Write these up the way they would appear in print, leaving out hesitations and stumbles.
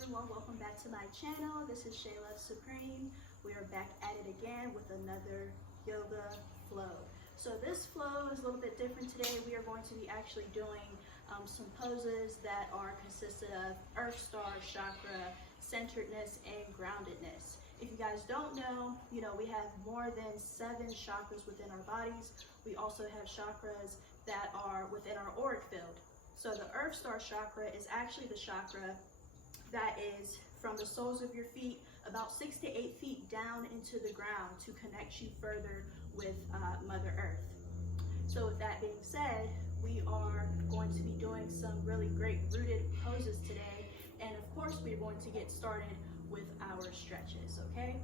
everyone, welcome back to my channel. This is Shayla Supreme. We are back at it again with another yoga flow. So this flow is a little bit different today. We are going to be actually doing some poses that are consisted of earth star, chakra, centeredness, and groundedness. If you guys don't know, we have more than 7 chakras within our bodies. We also have chakras that are within our auric field. So the earth star chakra is actually the chakra that is from the soles of your feet about 6 to 8 feet down into the ground to connect you further with Mother Earth. So with that being said, we are going to be doing some really great rooted poses today. And of course, we're going to get started with our stretches, okay?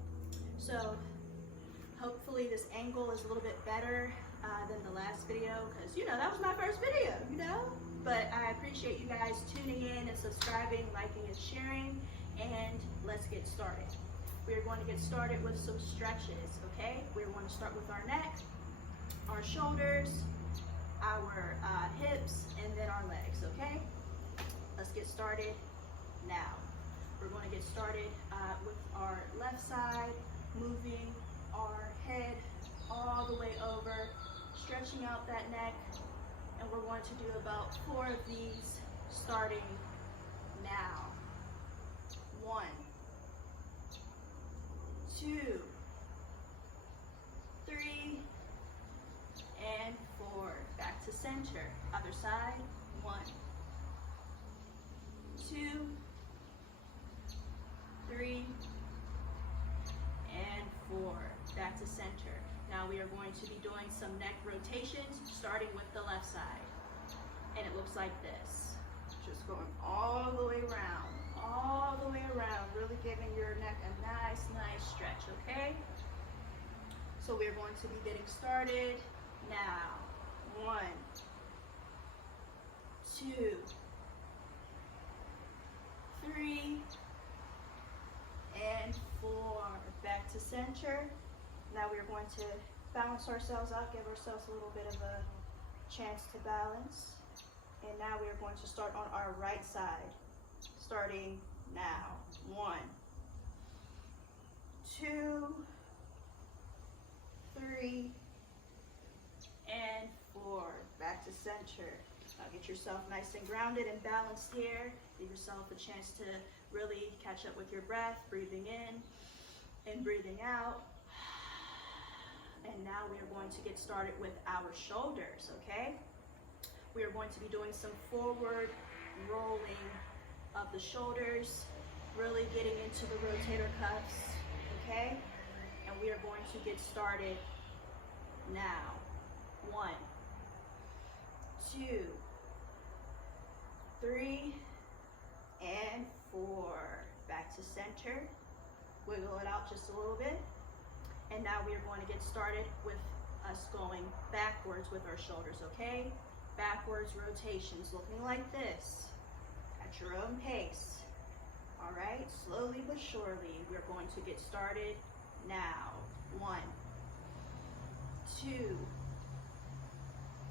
So hopefully this angle is a little bit better than the last video, because that was my first video, but I appreciate you guys tuning in and subscribing, liking, and sharing, and let's get started. We're going to get started with some stretches, okay? We're going to start with our neck, our shoulders, our hips, and then our legs, okay? Let's get started now. We're going to get started with our left side, moving our head all the way over, stretching out that neck, and we're going to do about 4 of these starting now. 1, 2, 3, and 4. Back to center. Other side. 1, 2, 3, and 4. Back to center. Now we are going to be doing some neck rotations, starting with the left side. And it looks like this. Just going all the way around, really giving your neck a nice stretch, okay? So we're going to be getting started now. 1, 2, 3, and 4. Back to center. Now we are going to balance ourselves out, give ourselves a little bit of a chance to balance. And now we are going to start on our right side, starting now. 1, 2, 3, and 4. Back to center. Now get yourself nice and grounded and balanced here. Give yourself a chance to really catch up with your breath, breathing in and breathing out. And now we are going to get started with our shoulders, okay? We are going to be doing some forward rolling of the shoulders, really getting into the rotator cuffs, okay? And we are going to get started now. 1, 2, 3, and 4. Back to center. Wiggle it out just a little bit. And now we are going to get started with us going backwards with our shoulders, okay? Backwards rotations, looking like this, at your own pace. All right, slowly but surely, we're going to get started now. 1, 2,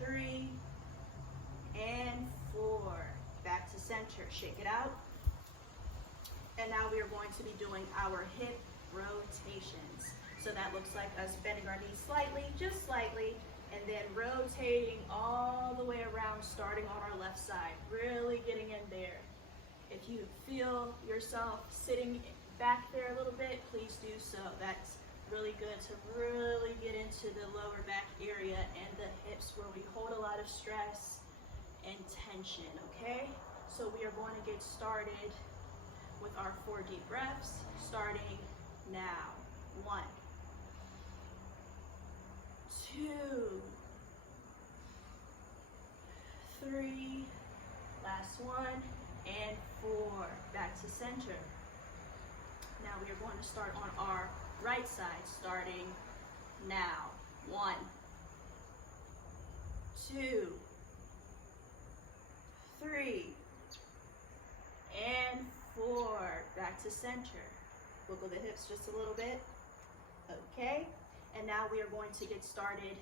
3, and 4. Back to center, shake it out. And now we are going to be doing our hip rotations. So that looks like us bending our knees slightly, just slightly, and then rotating all the way around, starting on our left side, really getting in there. If you feel yourself sitting back there a little bit, please do so. That's really good to really get into the lower back area and the hips, where we hold a lot of stress and tension, okay? So we are going to get started with our 4 deep breaths, starting now. 1, 2, 3, last one, and 4. Back to center. Now we are going to start on our right side, starting now. 1, 2, 3, and 4. Back to center. Wiggle the hips just a little bit. Okay, and now we are going to get started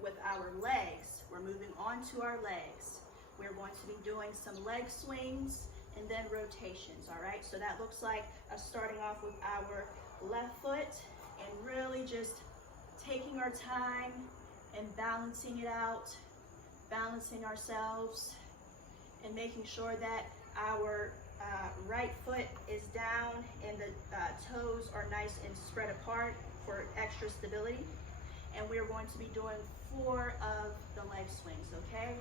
with our legs. We're moving on to our legs. We're going to be doing some leg swings and then rotations, all right? So that looks like us starting off with our left foot and really just taking our time and balancing it out, balancing ourselves, and making sure that our right foot is down and the toes are nice and spread apart for extra stability. And we're going to be doing 4 of the leg swings, okay?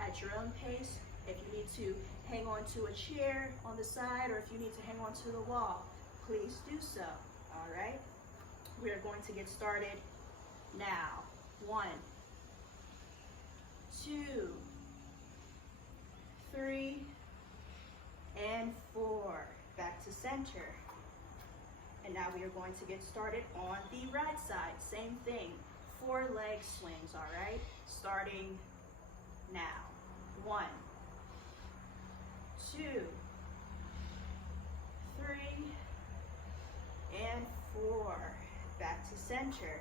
At your own pace. If you need to hang on to a chair on the side, or if you need to hang on to the wall, please do so, all right? We are going to get started now. 1, 2, 3, and 4. Back to center. And now we are going to get started on the right side. Same thing, 4 leg swings, all right? Starting now. 1, 2, 3, and 4. Back to center.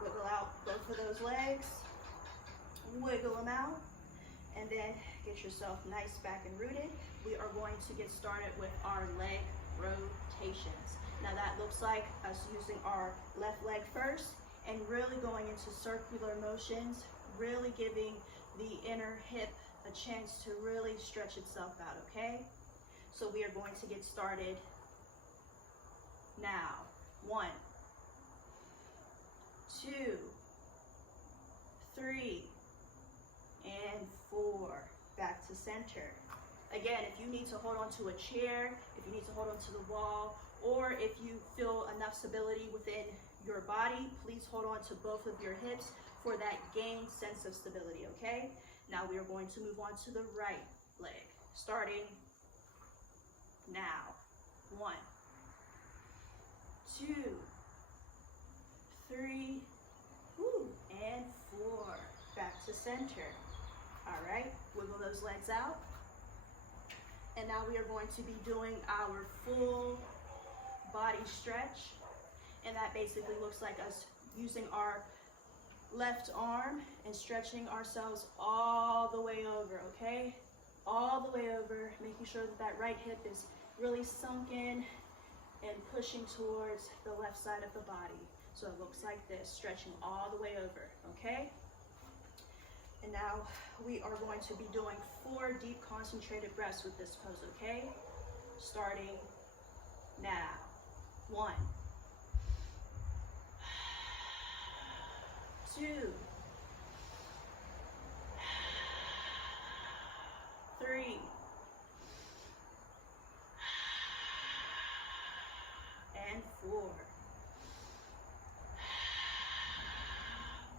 Wiggle out both of those legs. Wiggle them out. And then get yourself nice back and rooted. We are going to get started with our leg rotations. Now that looks like us using our left leg first and really going into circular motions, really giving the inner hip a chance to really stretch itself out, okay? So we are going to get started now. 1, 2, 3, and 4. Back to center. Again, if you need to hold on to a chair, if you need to hold on to the wall, or if you feel enough stability within your body, please hold on to both of your hips for that gained sense of stability, okay? Now we are going to move on to the right leg, starting now. 1, 2, 3, and 4. Back to center. All right, wiggle those legs out. And now we are going to be doing our full body stretch. And that basically looks like us using our left arm and stretching ourselves all the way over, okay? All the way over, making sure that that right hip is really sunk in and pushing towards the left side of the body. So it looks like this, stretching all the way over, okay? And now we are going to be doing 4 deep concentrated breaths with this pose, okay? Starting now. 1, 2, 3, and 4.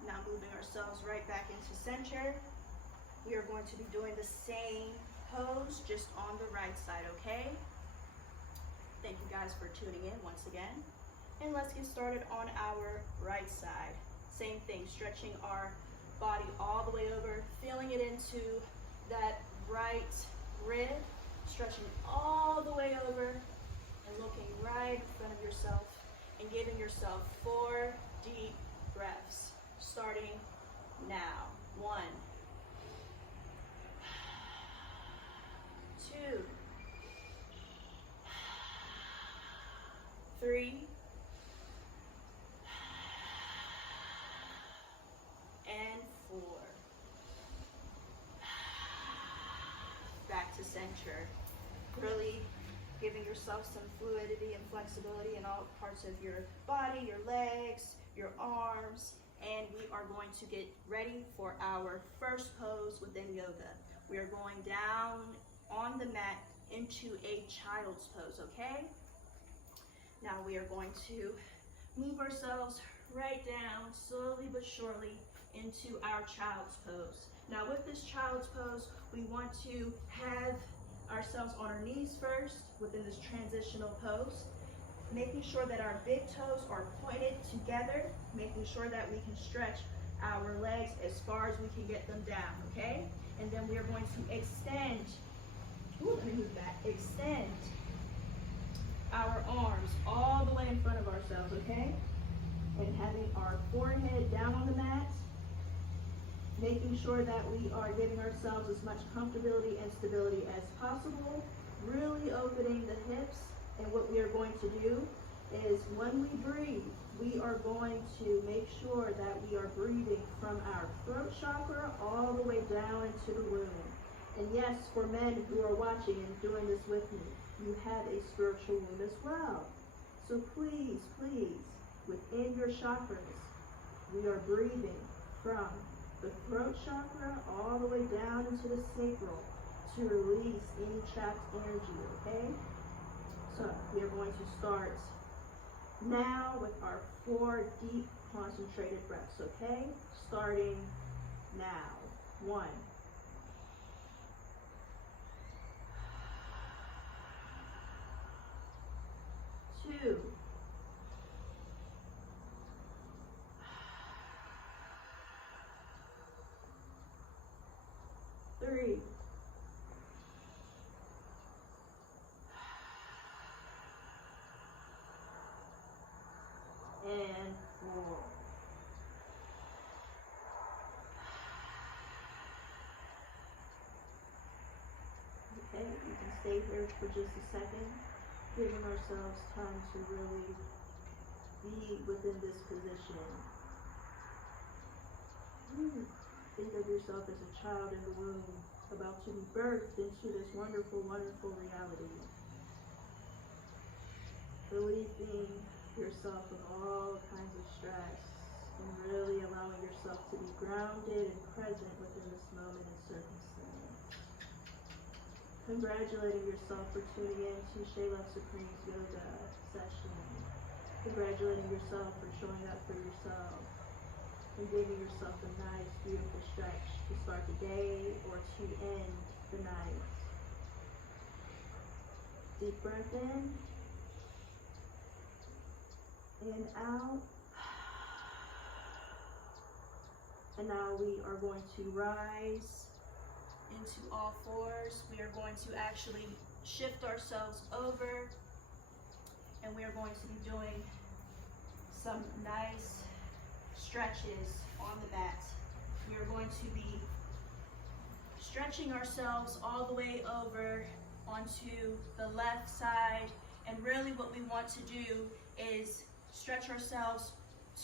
Now moving ourselves right back into center. We are going to be doing the same pose, just on the right side, okay? Thank you guys for tuning in once again. And let's get started on our right side. Same thing, stretching our body all the way over, feeling it into that right rib, stretching all the way over and looking right in front of yourself and giving yourself 4 deep breaths, starting now. 1, 2, 3, and 4. Back to center. Really giving yourself some fluidity and flexibility in all parts of your body, your legs, your arms, and we are going to get ready for our first pose within yoga. We are going down on the mat into a child's pose, okay? Now we are going to move ourselves right down, slowly but surely, into our child's pose. Now with this child's pose, we want to have ourselves on our knees first within this transitional pose, making sure that our big toes are pointed together, making sure that we can stretch our legs as far as we can get them down, okay? And then we are going to extend, let me move back, extend our arms all the way in front of ourselves, okay? And having our forehead down on the mat, making sure that we are giving ourselves as much comfortability and stability as possible really opening the hips. And what we are going to do is when we breathe, we are going to make sure that we are breathing from our throat chakra all the way down into the womb. And yes, for men who are watching and doing this with me, you have a spiritual womb as well. So please, please, within your chakras, we are breathing from the throat chakra all the way down into the sacral to release any trapped energy, okay? So we are going to start now with our 4 deep concentrated breaths, okay? Starting now. 1. 2. 3. And 4. Okay, you can stay here for just a second, giving ourselves time to really be within this position. Think of yourself as a child in the womb, about to be birthed into this wonderful, wonderful reality. Releasing yourself of all kinds of stress and really allowing yourself to be grounded and present within this moment and circumstance. Congratulating yourself for tuning in to Shayla Supreme's yoga session. Congratulating yourself for showing up for yourself and giving yourself a nice, beautiful stretch to start the day or to end the night. Deep breath in and out. And now we are going to rise into all fours. We are going to actually shift ourselves over, and we are going to be doing some nice stretches on the mat. We are going to be stretching ourselves all the way over onto the left side, and really what we want to do is stretch ourselves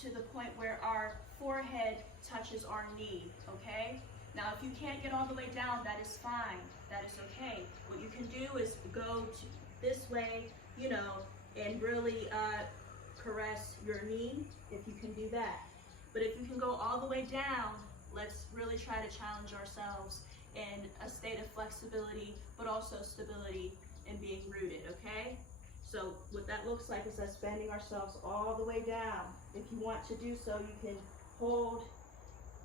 to the point where our forehead touches our knee, okay? Now, if you can't get all the way down, that is fine. That is okay. What you can do is go to this way, you know, and really caress your knee, if you can do that. But if you can go all the way down, let's really try to challenge ourselves in a state of flexibility, but also stability and being rooted, okay? So what that looks like is us bending ourselves all the way down. If you want to do so, you can hold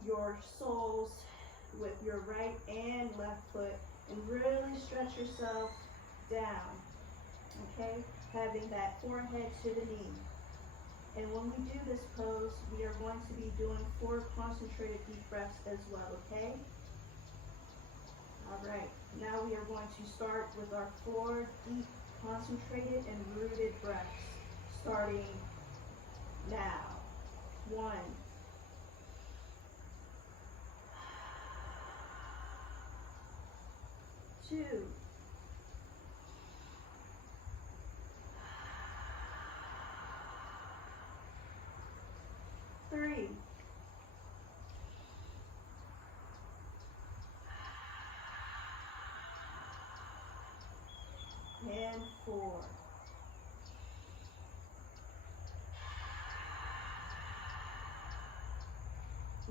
your soles with your right and left foot and really stretch yourself down, okay? Having that forehead to the knee. And when we do this pose, we are going to be doing 4 concentrated deep breaths as well, okay? All right, now we are going to start with our 4 deep concentrated and rooted breaths, starting now. 1. 2. 3. And 4.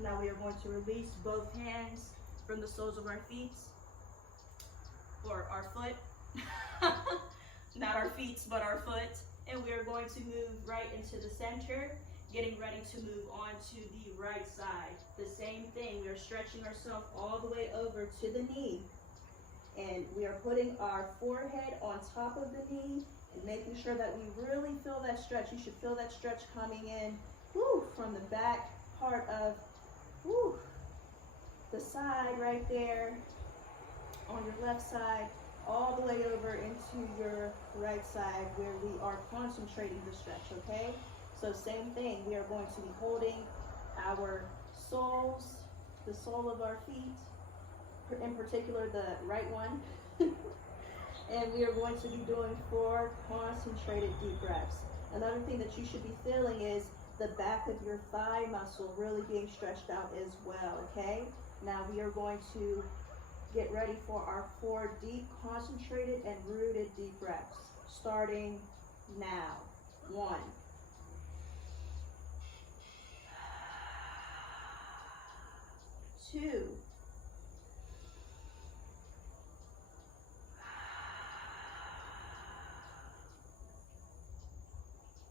Now we are going to release both hands from the soles of our feet, or our foot, not our feet, but our foot. And we are going to move right into the center, getting ready to move on to the right side. The same thing, we are stretching ourselves all the way over to the knee. And we are putting our forehead on top of the knee and making sure that we really feel that stretch. You should feel that stretch coming in from the back part of the side right there on your left side, all the way over into your right side where we are concentrating the stretch, okay? So same thing, we are going to be holding our soles, the sole of our feet, in particular the right one, And we are going to be doing 4 concentrated deep breaths. Another thing that you should be feeling is the back of your thigh muscle really being stretched out as well, okay? Now we are going to get ready for our 4 deep, concentrated, and rooted deep breaths, starting now. 1. 2.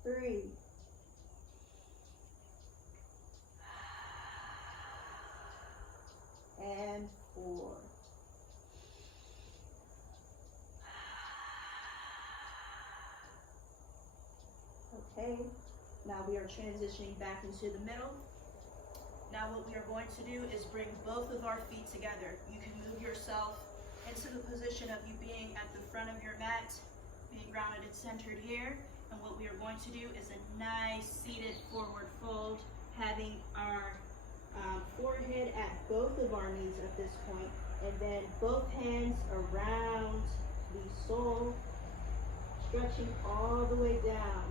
3. And 4. Okay, now we are transitioning back into the middle. Now what we are going to do is bring both of our feet together. You can move yourself into the position of you being at the front of your mat, being grounded and centered here. And what we are going to do is a nice seated forward fold, having our forehead at both of our knees at this point, and then both hands around the sole, stretching all the way down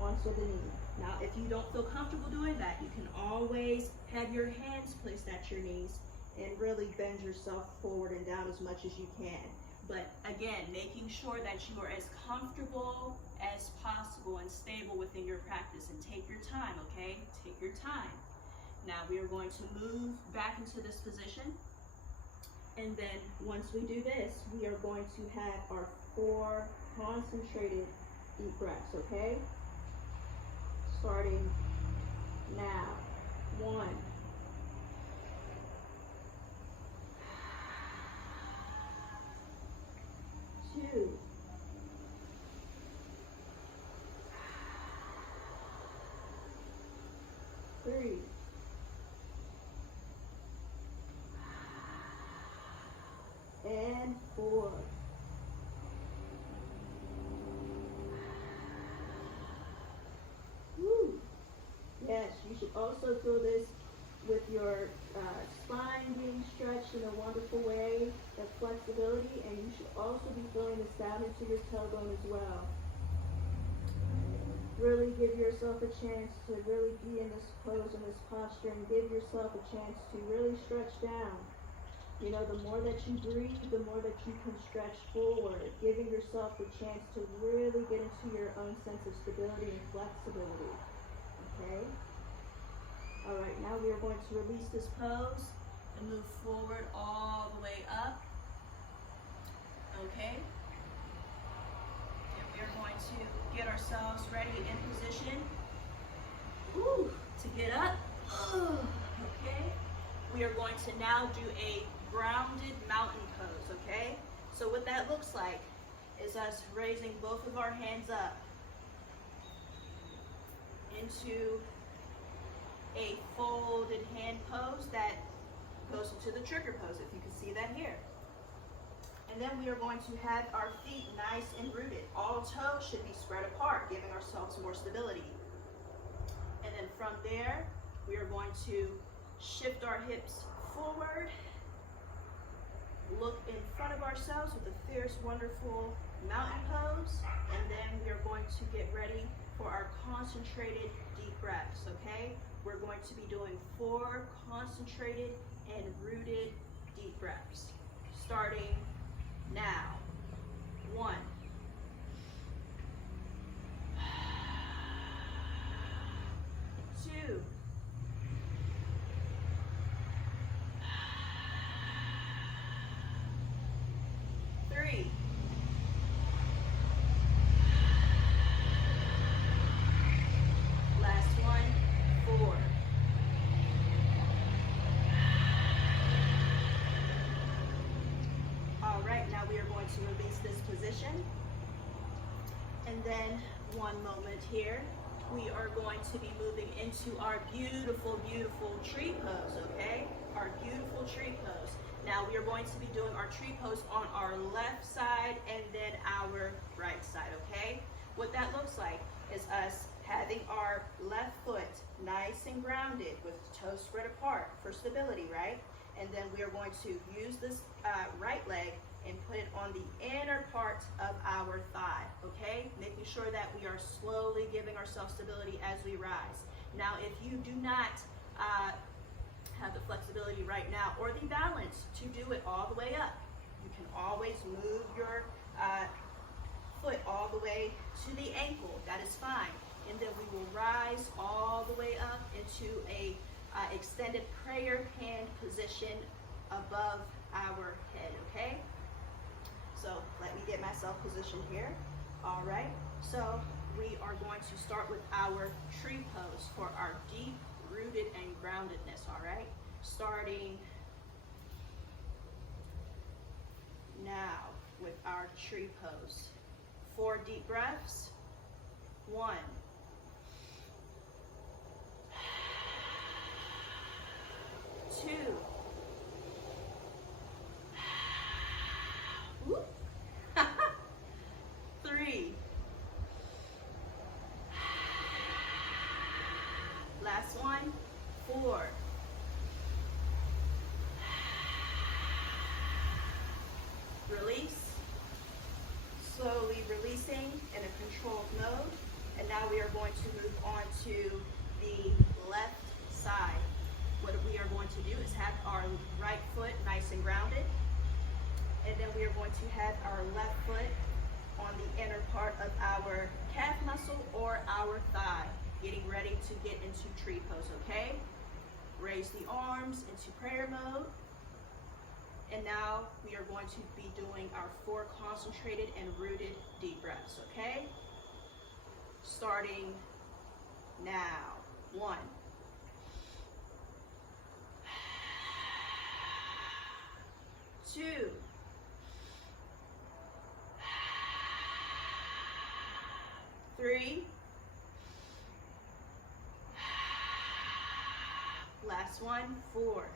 onto the knee. Now, if you don't feel comfortable doing that, you can always have your hands placed at your knees and really bend yourself forward and down as much as you can. But again, making sure that you are as comfortable as possible and stable within your practice, and take your time, okay? Take your time. Now we are going to move back into this position, and then once we do this, we are going to have our 4 concentrated deep breaths, okay? Starting now. 1. 2. 3. 4. Woo. Yes, you should also feel this with your spine being stretched in a wonderful way, that flexibility, and you should also be feeling this down into your tailbone as well. Really give yourself a chance to really be in this pose, in this posture, and give yourself a chance to really stretch down. You know, the more that you breathe, the more that you can stretch forward, giving yourself the chance to really get into your own sense of stability and flexibility. Okay? All right, now we are going to release this pose and move forward all the way up. Okay? And we are going to get ourselves ready in position. Ooh, to get up. Okay? We are going to now do a grounded mountain pose, okay? So what that looks like is us raising both of our hands up into a folded hand pose that goes into the trigger pose, if you can see that here. And then we are going to have our feet nice and rooted. All toes should be spread apart, giving ourselves more stability. And then from there, we are going to shift our hips forward, look in front of ourselves with a fierce, wonderful mountain pose, and then we are going to get ready for our concentrated deep breaths, okay? We're going to be doing 4 concentrated and rooted deep breaths, starting now. 1. 2. 3. 4. All right, now we are going to release this position. And then one moment here, we are going to be moving into our beautiful, beautiful tree pose, okay? Our beautiful tree pose. Now we are going to be doing our tree pose on our left side and then our right side, okay? What that looks like is us having our left foot nice and grounded with the toes spread apart for stability, right? And then we are going to use this right leg and put it on the inner part of our thigh, okay? Making sure that we are slowly giving ourselves stability as we rise. Now, if you do not have the flexibility right now or the balance to do it all the way up, you can always move your foot all the way to the ankle. That is fine. And then we will rise all the way up into a extended prayer hand position above our head, okay? So let me get myself positioned here. All right, so we are going to start with our tree pose for our deep rooted and groundedness, all right? Starting now with our tree pose. 4 deep breaths. 1. 2. Whoop. 3. Last one. 4. Release. Slowly releasing in a controlled mode. And now we are going to move on to the left side. What we are going to do is have our right foot nice and grounded. And then we are going to have our left foot on the inner part of our calf muscle or our thigh, getting ready to get into tree pose, okay? Raise the arms into prayer mode. And now we are going to be doing our 4 concentrated and rooted deep breaths, okay? Starting now. 1. 2. 3. Last one. 4.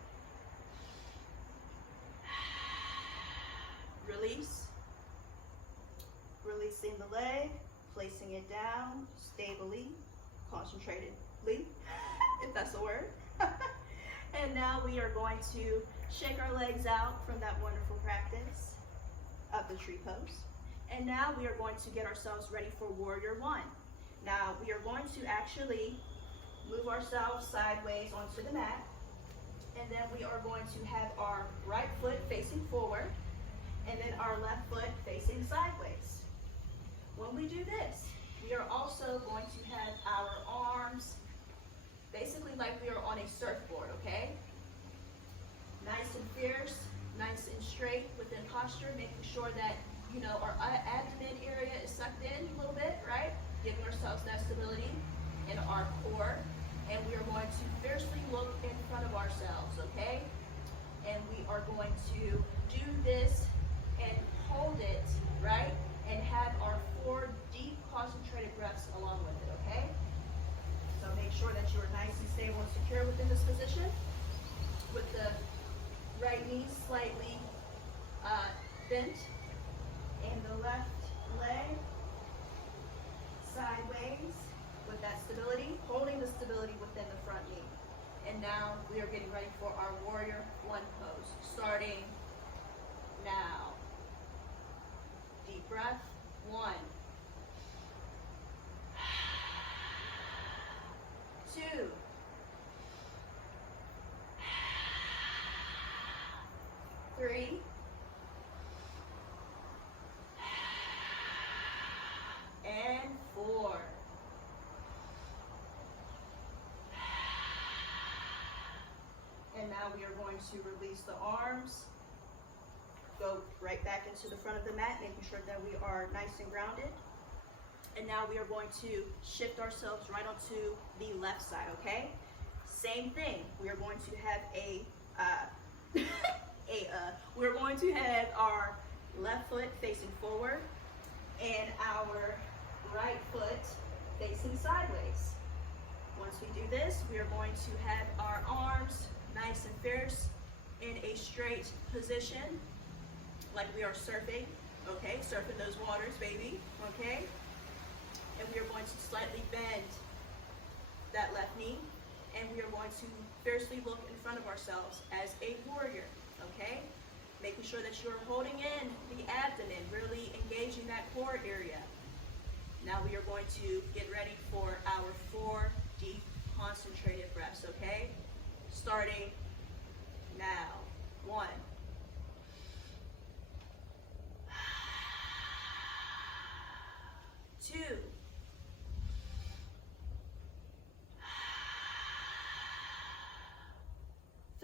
Release. Releasing the leg, placing it down stably, concentratedly, if that's a word. And now we are going to shake our legs out from that wonderful practice of the tree pose. And now we are going to get ourselves ready for Warrior 1. Now we are going to actually move ourselves sideways onto the mat. And then we are going to have our right foot facing forward and then our left foot facing sideways. When we do this, we are also going to have our arms basically like we are on a surfboard, okay? Nice and fierce, nice and straight within posture, making sure that, you know, our abdomen area is sucked in a little bit, right? Giving ourselves that stability in our core. And we are going to fiercely look in front of ourselves, okay? And we are going to do this and hold it, right? And have our 4 deep concentrated breaths along with it, okay? So make sure that you are nice and stable and secure within this position, with the right knee slightly bent and the left leg sideways with that stability, holding the stability within the front knee. And now we are getting ready for our Warrior 1 pose, starting now. Deep breath. 1. 2. 3. 4. And now we are going to release the arms, go right back into the front of the mat, making sure that we are nice and grounded. And now we are going to shift ourselves right onto the left side, okay? Same thing. We are going to have we're going to have our left foot facing forward and our right foot facing sideways. Once we do this, we are going to have our arms nice and fierce in a straight position, like we are surfing, okay? Surfing those waters, baby, okay? And we are going to slightly bend that left knee, and we are going to fiercely look in front of ourselves as a warrior, okay? Making sure that you're holding in the abdomen, really engaging that core area. Now we are going to get ready for our 4 deep concentrated breaths, okay? Starting now. 1. 2.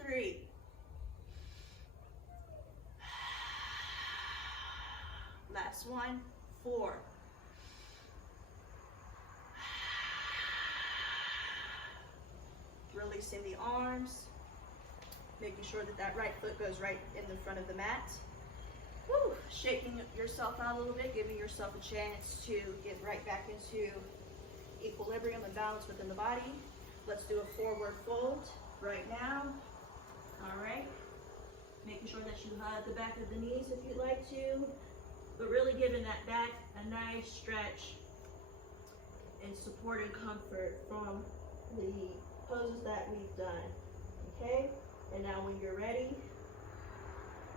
3. 1. 4. Releasing the arms, making sure that that right foot goes right in the front of the mat. Woo. Shaking yourself out a little bit, giving yourself a chance to get right back into equilibrium and balance within the body. Let's do a forward fold right now. All right. Making sure that you hug the back of the knees if you'd like to, but really giving that back a nice stretch and support and comfort from the poses that we've done. Okay? And now when you're ready,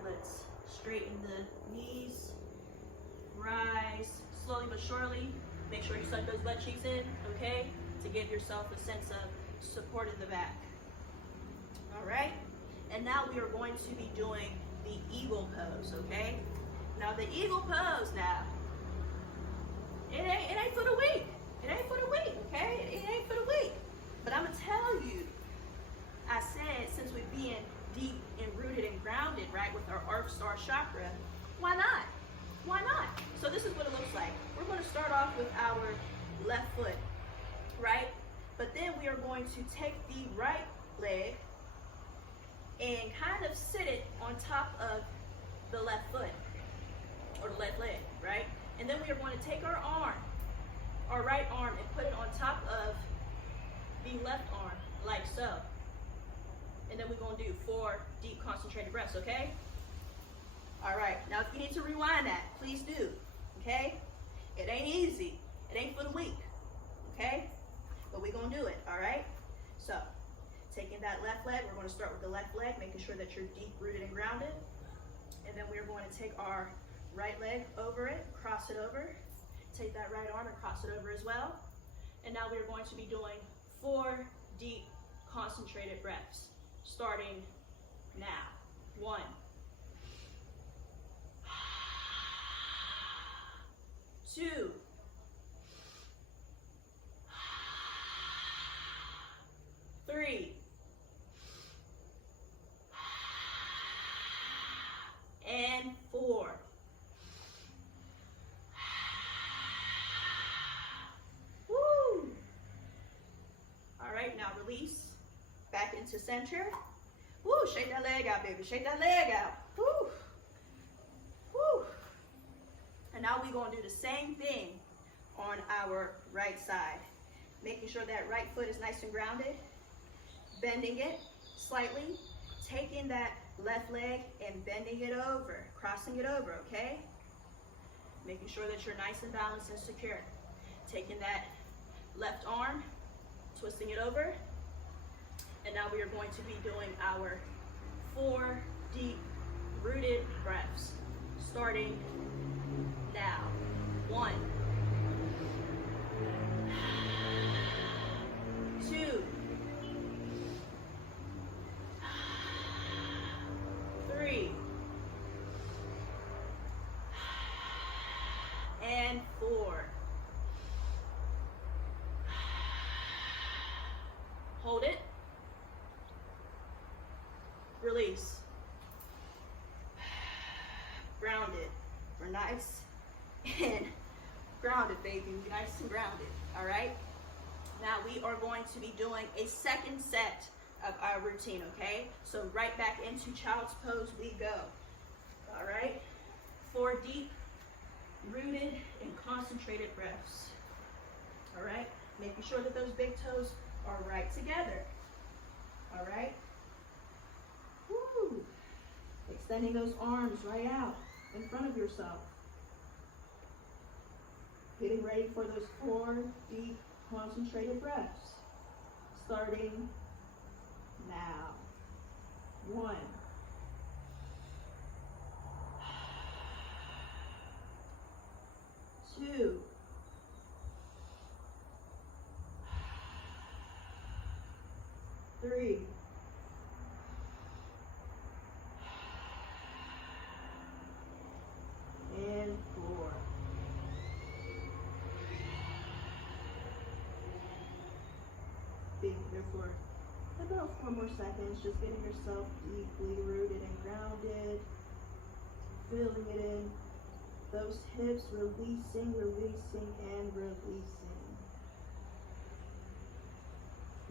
let's straighten the knees, rise slowly but surely. Make sure you suck those butt cheeks in, okay? To give yourself a sense of support in the back. All right? And now we are going to be doing the eagle pose, okay? Now the eagle pose now, it ain't for the weak. It ain't for the weak, okay? It ain't for the weak. But I'm gonna tell you, I said since we're being deep and rooted and grounded, right, with our Earth Star chakra, why not? Why not? So this is what it looks like. We're gonna start off with our left foot, right? But then we are going to take the right leg and kind of sit it on top of the left foot, or the left leg, right? And then we are going to take our arm, our right arm, and put it on top of the left arm, like so. And then we're going to do 4 deep concentrated breaths, okay? All right, now if you need to rewind that, please do, okay? It ain't easy. It ain't for the weak, okay? But we're going to do it, all right? So, taking that left leg, we're going to start with the left leg, making sure that you're deep rooted and grounded. And then we're going to take our right leg over it, cross it over. Take that right arm and cross it over as well. And now we're going to be doing 4 deep concentrated breaths, starting now. 1. 2. 3. And 4. Woo! All right, now release. Back into center. Woo, shake that leg out, baby. Shake that leg out. Woo! Woo! And now we're going to do the same thing on our right side. Making sure that right foot is nice and grounded. Bending it slightly. Taking that left leg and bending it over. Crossing it over, okay? Making sure that you're nice and balanced and secure. Taking that left arm, twisting it over. And now we are going to be doing our 4 deep rooted breaths, starting now. 1. 2. 3. And 4. Hold it. Release. Grounded. We're nice and grounded, baby. We're nice and grounded. All right? Now we are going to be doing a second set of our routine, okay? So right back into child's pose we go. All right? 4 deep, rooted, and concentrated breaths. All right? Making sure that those big toes are right together. All right? Woo! Extending those arms right out in front of yourself. Getting ready for those 4 deep concentrated breaths. Starting Now, 1, 2, 3, 4. Be here for about 4 more seconds, just getting yourself deeply rooted and grounded, feeling it in those hips, releasing, releasing, and releasing.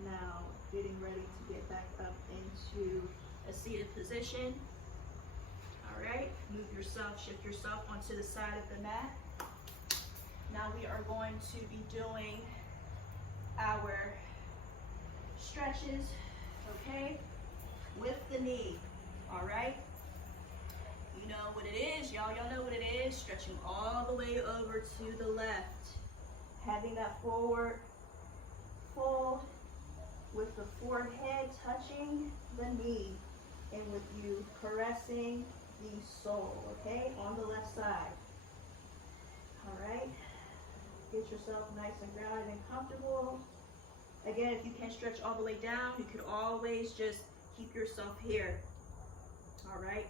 Now, getting ready to get back up into a seated position. All right, move yourself, shift yourself onto the side of the mat. Now we are going to be doing our stretches, okay, with the knee, all right? You know what it is, y'all know what it is, stretching all the way over to the left, having that forward fold with the forehead touching the knee, and with you caressing the sole, okay, on the left side. All right, get yourself nice and grounded and comfortable. Again, if you can't stretch all the way down, you could always just keep yourself here. All right,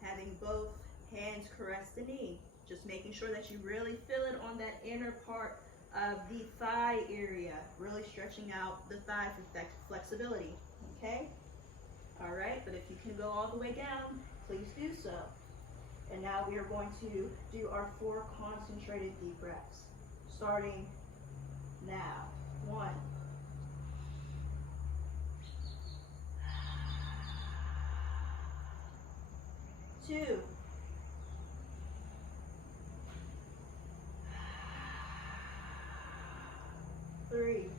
having both hands caress the knee, just making sure that you really feel it on that inner part of the thigh area, really stretching out the thigh for flexibility, okay? All right, but if you can go all the way down, please do so. And now we are going to do our 4 concentrated deep breaths, starting now. 1, 2, 3,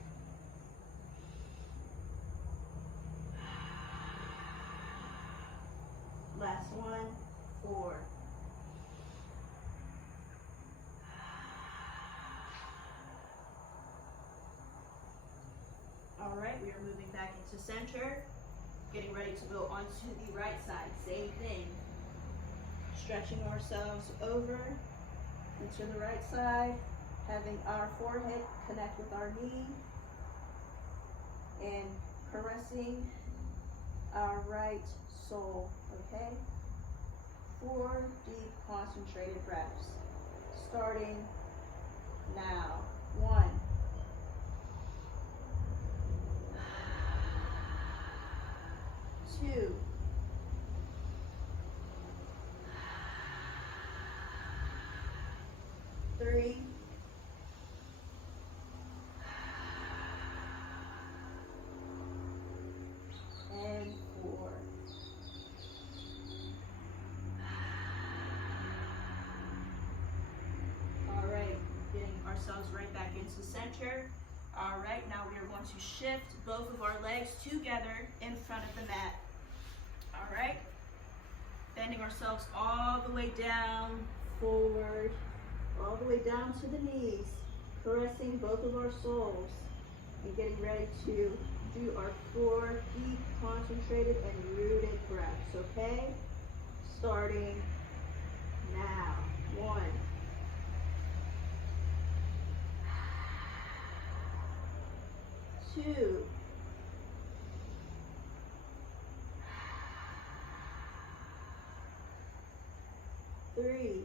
4. All right, we are moving back into center, getting ready to go onto the right side. Same thing, stretching ourselves over into the right side, having our forehead connect with our knee, and caressing our right sole, okay? 4 deep concentrated breaths, starting now. 1, 2, 3, 4. All right, getting ourselves right back into center. All right, now we are going to shift both of our legs together in front of the mat. All right, bending ourselves all the way down, forward, all the way down to the knees, caressing both of our soles, and getting ready to do our 4 deep, concentrated, and rooted breaths, okay? Starting now. 1, 2, 3,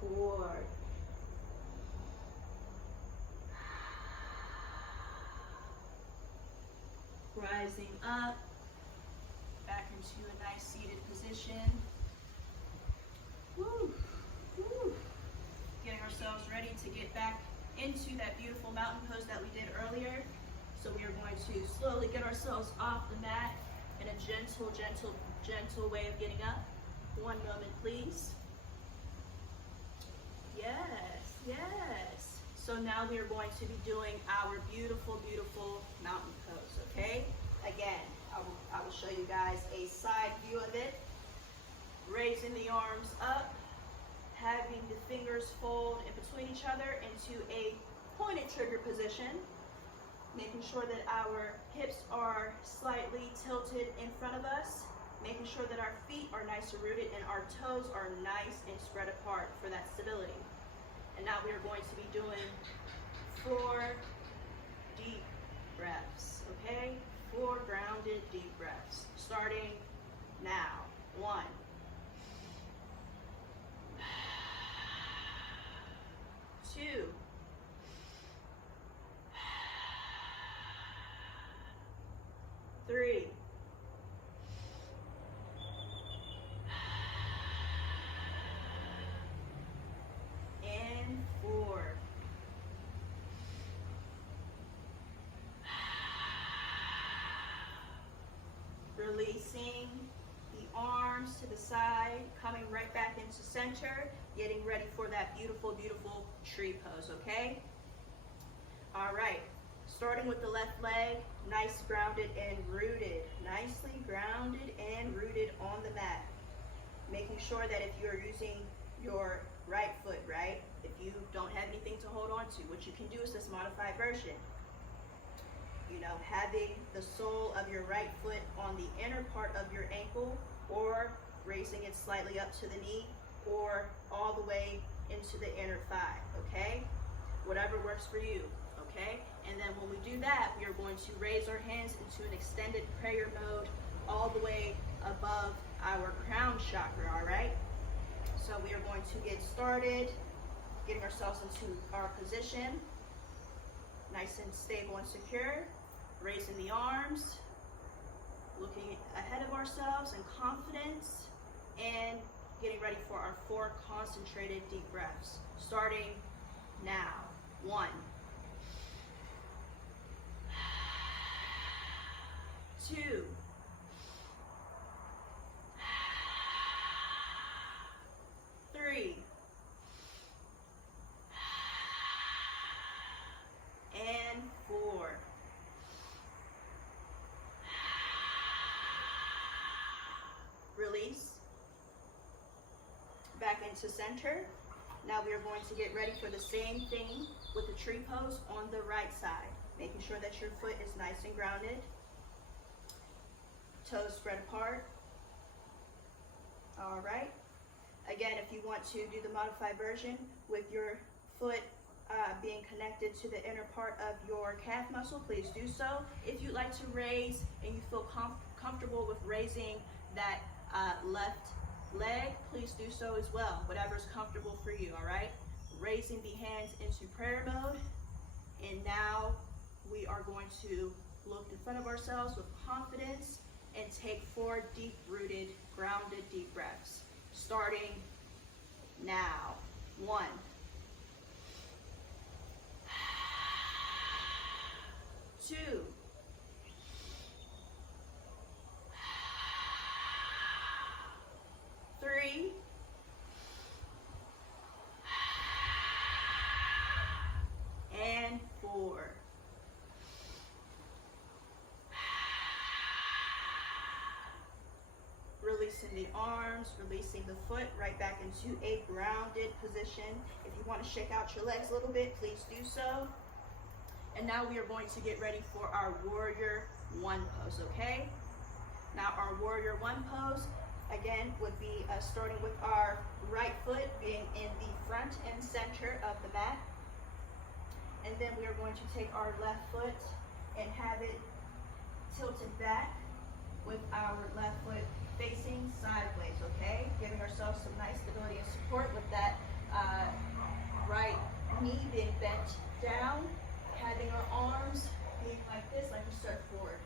4. Rising up, back into a nice seated position. Woo, woo. Getting ourselves ready to get back into that beautiful mountain pose that we did earlier. So we are going to slowly get ourselves off the mat in a gentle, gentle, gentle way of getting up. 1 moment, please. Yes, yes. So now we are going to be doing our beautiful, beautiful mountain pose, okay? Again, I will show you guys a side view of it. Raising the arms up, having the fingers fold in between each other into a pointed trigger position, making sure that our hips are slightly tilted in front of us, making sure that our feet are nice and rooted and our toes are nice and spread apart for that stability. And now we are going to be doing 4 deep breaths, okay? 4 grounded deep breaths, starting now. 1, 2, 3, and 4. Releasing the arms to the side, coming right back into center, getting ready for that beautiful, beautiful tree pose, okay? All right, starting with the left leg, nice grounded and rooted, nicely grounded and rooted on the mat. Making sure that if you're using your right foot, right, if you don't have anything to hold on to, what you can do is this modified version. You know, having the sole of your right foot on the inner part of your ankle, or raising it slightly up to the knee, or all the way into the inner thigh, okay? Whatever works for you, okay? And then when we do that, we are going to raise our hands into an extended prayer mode all the way above our crown chakra, all right? So we are going to get started, getting ourselves into our position, nice and stable and secure. Raising the arms, looking ahead of ourselves in confidence, and getting ready for our 4 concentrated deep breaths, starting now. 1, 2, 3, and 4. Release. Back into center. Now we are going to get ready for the same thing with the tree pose on the right side. Making sure that your foot is nice and grounded. Toes spread apart. All right. Again, if you want to do the modified version with your foot being connected to the inner part of your calf muscle, please do so. If you'd like to raise and you feel comfortable with raising that left leg, please do so as well. Whatever's comfortable for you, all right? Raising the hands into prayer mode. And now we are going to look in front of ourselves with confidence and take 4 deep-rooted, grounded deep breaths. Starting now. 1, 2, 3, and 4. Releasing the arms, releasing the foot right back into a grounded position. If you want to shake out your legs a little bit, please do so. And now we are going to get ready for our Warrior 1 pose, okay? Now our Warrior 1 pose, again, would be starting with our right foot being in the front and center of the mat. And then we are going to take our left foot and have it tilted back with our left foot facing sideways, okay? Giving ourselves some nice stability and support with that right knee being bent down, having our arms being like this, like a surfboard.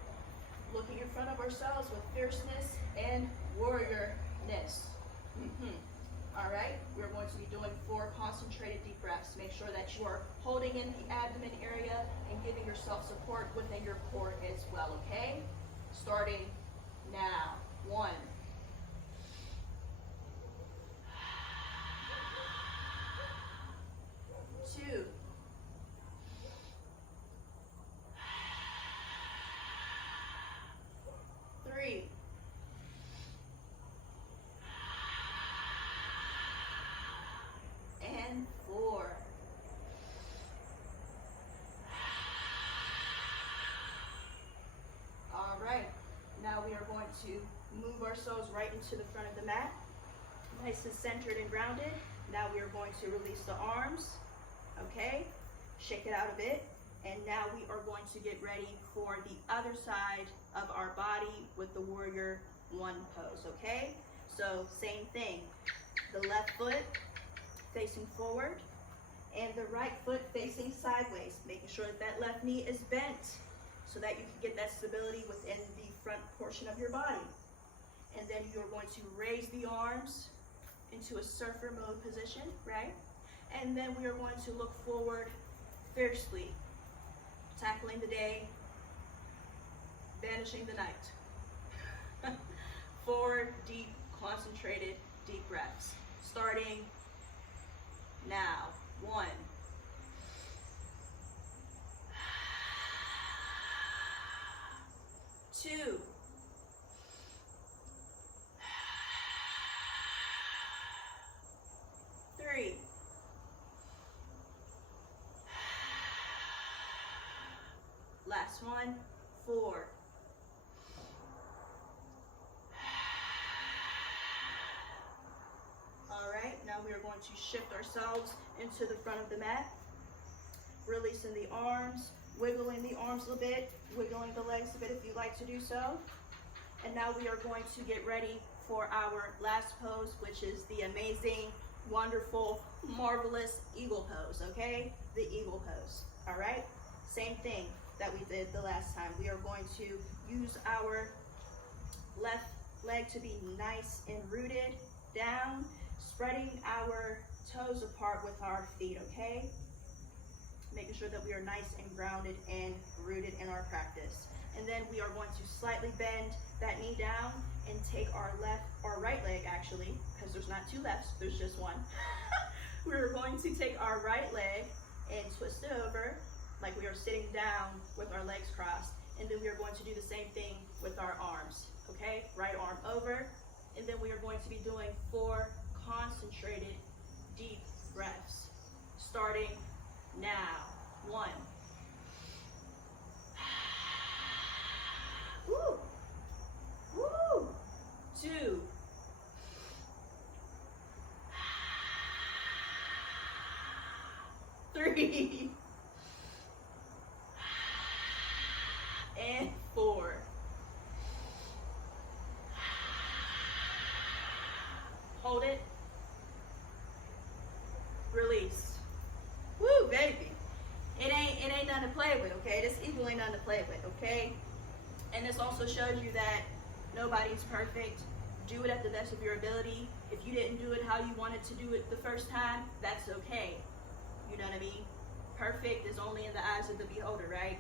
Looking in front of ourselves with fierceness and warriorness. All right, we're going to be doing 4 concentrated deep breaths. Make sure that you are holding in the abdomen area and giving yourself support within your core as well, okay? Starting now. 1, 2, 3, 4, to move ourselves right into the front of the mat, nice and centered and grounded. Now we are going to release the arms, okay? Shake it out a bit. And now we are going to get ready for the other side of our body with the warrior one pose, okay? So same thing, the left foot facing forward and the right foot facing sideways, making sure that that left knee is bent so that you can get that stability within the front portion of your body. And then you're going to raise the arms into a surfer mode position, right? And then we are going to look forward fiercely, tackling the day, banishing the night. 4 deep, concentrated, deep breaths. Starting now. 1. 2. 3. 4. All right, now we are going to shift ourselves into the front of the mat, releasing the arms, wiggling the arms a bit, wiggling the legs a bit if you like to do so. And now we are going to get ready for our last pose, which is the amazing, wonderful, marvelous eagle pose, okay? The eagle pose, all right? Same thing that we did the last time. We are going to use our left leg to be nice and rooted down, spreading our toes apart with our feet, okay? Making sure that we are nice and grounded and rooted in our practice. And then we are going to slightly bend that knee down and take our right leg actually, because there's not 2 lefts, there's just one. We're going to take our right leg and twist it over like we are sitting down with our legs crossed. And then we are going to do the same thing with our arms, okay? Right arm over. And then we are going to be doing 4 concentrated, deep breaths. Starting now. 1. Woo! Woo! 2. 3. And 4. Hold it. Release. Woo, baby. It ain't nothing to play with, okay? This eagle ain't nothing to play with, okay? And this also shows you that nobody's perfect. Do it at the best of your ability. If you didn't do it how you wanted to do it the first time, that's okay. You know what I mean? Perfect is only in the eyes of the beholder, right?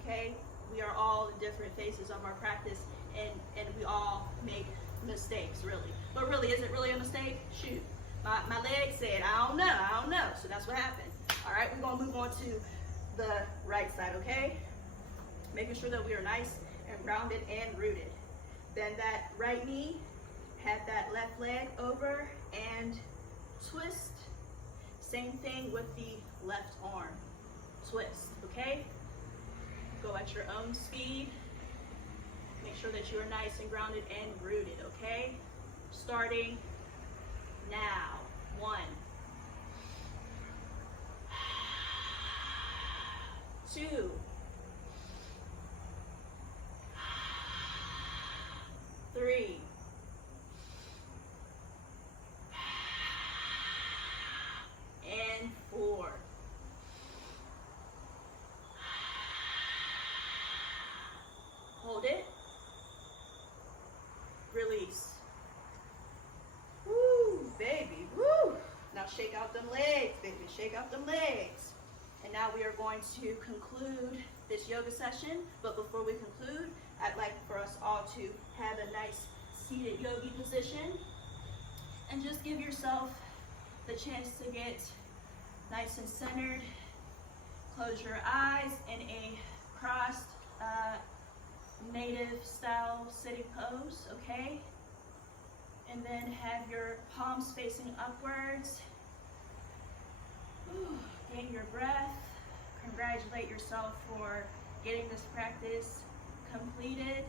Okay? We are all in different phases of our practice, and we all make mistakes, really. But really, is it really a mistake? Shoot. My leg said, I don't know. So that's what happened. All right, we're going to move on to the right side, okay? Making sure that we are nice and grounded and rooted. Bend that right knee, have that left leg over, and twist. Same thing with the left arm. Twist, okay? Go at your own speed. Make sure that you are nice and grounded and rooted, okay? Starting now. 1. 2. 3. 4. Hold it. Release. Woo, baby, woo. Now shake out them legs, baby, shake out them legs. And now we are going to conclude this yoga session. But before we conclude, I'd like for us all to have a nice seated yogi position. And just give yourself the chance to get nice and centered. Close your eyes in a crossed native style sitting pose, okay? And then have your palms facing upwards. Gain your breath. Congratulate yourself for getting this practice completed.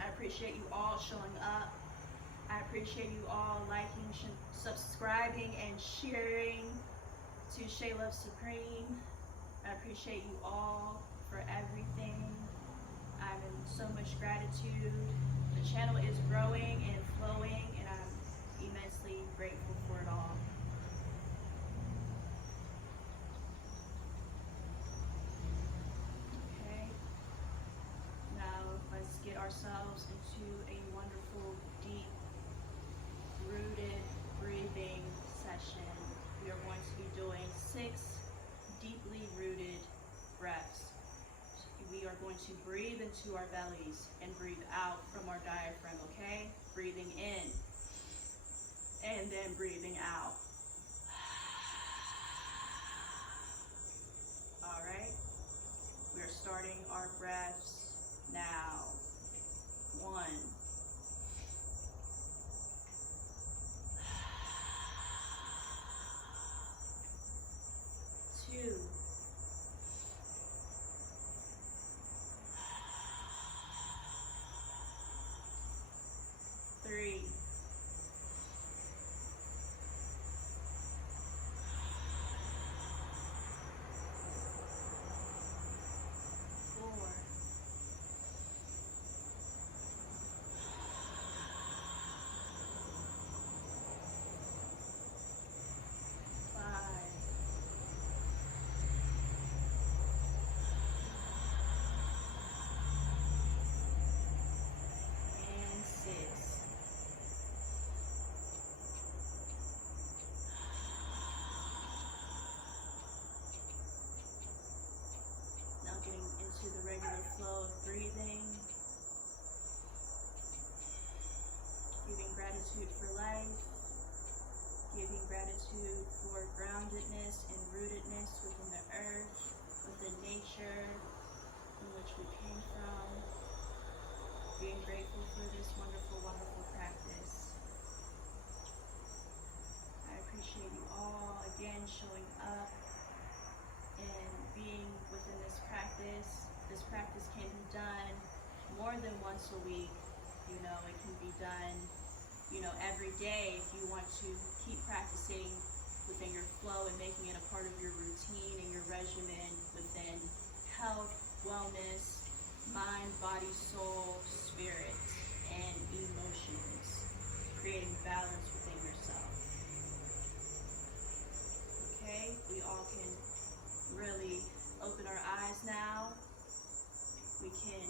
I appreciate you all showing up. I appreciate you all liking, subscribing, and sharing to Shay Love Supreme. I appreciate you all for everything. I'm in so much gratitude. The channel is growing and flowing, and I'm immensely grateful for it all. Okay, now let's get ourselves into a wonderful, deep, rooted breathing session. We are going to be doing 6 deeply rooted breaths. We are going to breathe into our bellies and breathe out from our diaphragm, okay? Breathing in and then breathing out. All right, we are starting our breaths now. 1, 2, 3, 4, 5, and 6. Now getting into the regular flow of breathing, giving gratitude for life, giving gratitude for groundedness and rootedness within the earth, within nature, in which we came from, being grateful for this wonderful, wonderful practice. I appreciate you all again showing up and being within this practice. This practice can be done more than once a week. You know, it can be done, you know, every day if you want to keep practicing within your flow and making it a part of your routine and your regimen within health, wellness, mind, body, soul, spirit, and emotions, creating balance within yourself. Okay, we all can really open our eyes now. We can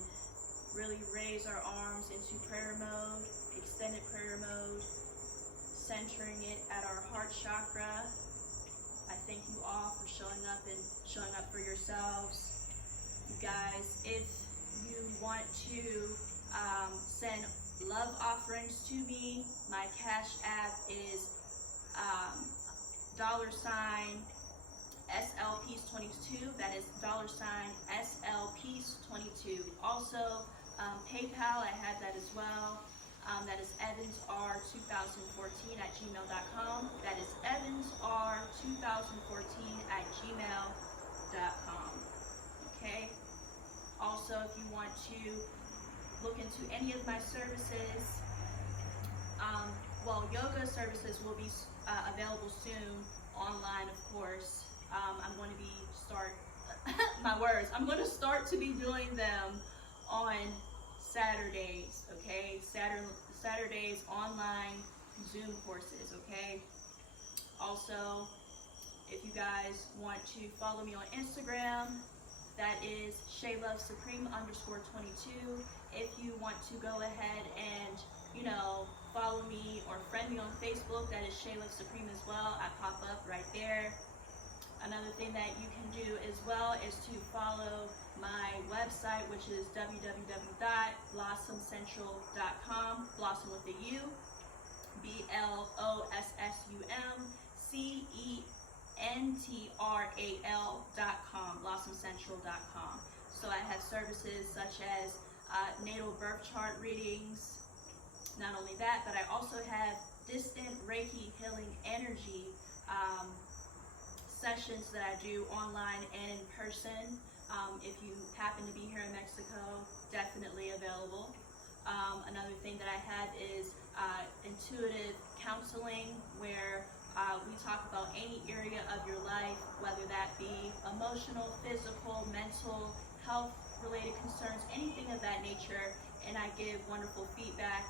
really raise our arms into prayer mode, extended prayer mode, centering it at our heart chakra. I thank you all for showing up and showing up for yourselves. You guys, if you want to send love offerings to me, my Cash App is $SLPeace22. That is $SLPeace22. Also, PayPal, I have that as well. That is evansr2014@gmail.com. That is evansr2014@gmail.com. Okay. Also, if you want to look into any of my services, yoga services will be available soon online, of course. I'm going to I'm going to start to be doing them on Saturdays, okay? Saturdays online Zoom courses, okay? Also, if you guys want to follow me on Instagram, that is ShayLoveSupreme_22. If you want to go ahead and, you know, follow me or friend me on Facebook, that is Shay Love Supreme as well. I pop up right there. Another thing that you can do as well is to follow my website, which is www.blossomcentral.com, blossom with a U, BLOSSUMCENTRAL.com, blossomcentral.com. So I have services such as natal birth chart readings. Not only that, but I also have distant Reiki healing energy sessions that I do online and in person. If you happen to be here in Mexico, definitely available. Another thing that I have is intuitive counseling, where we talk about any area of your life, whether that be emotional, physical, mental, health related concerns, anything of that nature, and I give wonderful feedback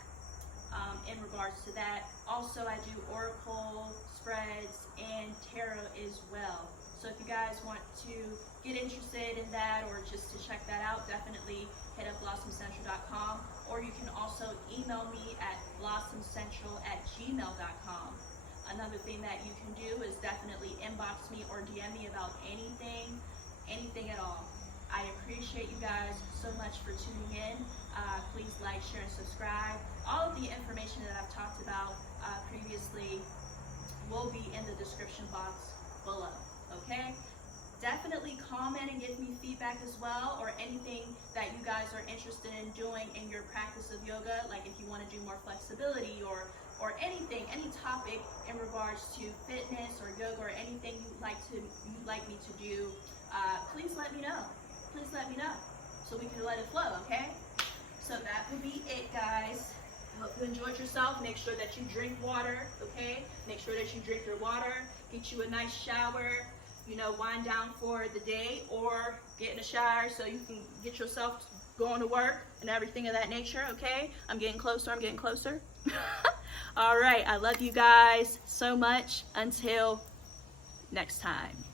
in regards to that. Also, I do oracle spreads and tarot as well. So if you guys want to get interested in that or just to check that out, definitely hit up blossomcentral.com, or you can also email me at blossomcentral@gmail.com. Another thing that you can do is definitely inbox me or DM me about anything at all. I appreciate you guys so much for tuning in. Please like, share, and subscribe. All of the information that I've talked about previously will be in the description box below, okay? Definitely comment and give me feedback as well, or anything that you guys are interested in doing in your practice of yoga, like if you want to do more flexibility or anything, any topic in regards to fitness or yoga, or anything you'd like me to do, please let me know. Please let me know so we can let it flow, okay? So that would be it, guys. I hope you enjoyed yourself. Make sure that you drink water, okay? Make sure that you drink your water. Get you a nice shower, you know, wind down for the day, or get in a shower so you can get yourself going to work and everything of that nature, okay? I'm getting closer. All right, I love you guys so much. Until next time.